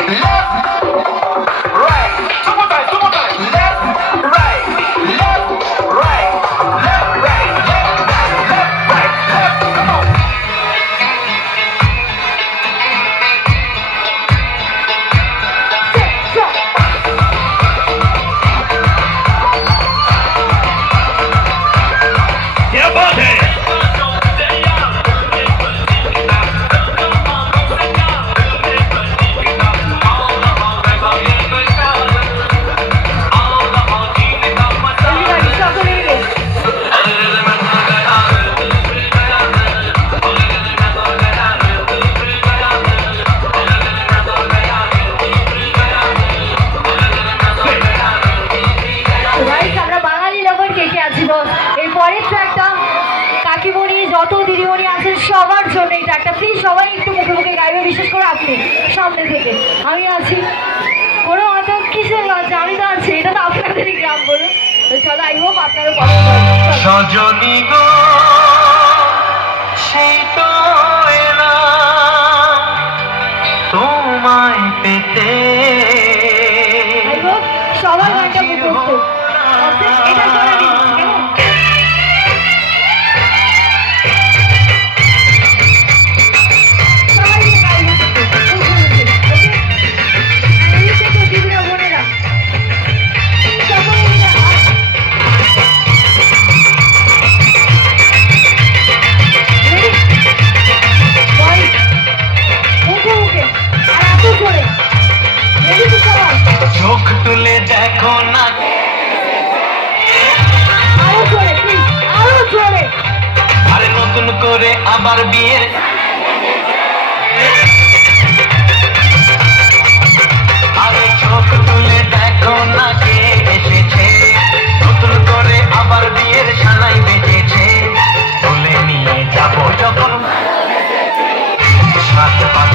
Yeah. জন্য এই ট্র্যাকটা please সবাই একটু মুখে মুখে গাইবে বিশেষ করে আপনি সামনে থেকে। আমি আছি। কোনো অত কিসের লজ্জা? আমি তো আছি। এটা তো আপনাদেরই গ্রাম বলুন। তো চলো আই হোপ আপনারা পছন্দ সজনী গো সেই তো তোমায় পেতে সবার গানটা মুখস্থ এটা দিন Bye.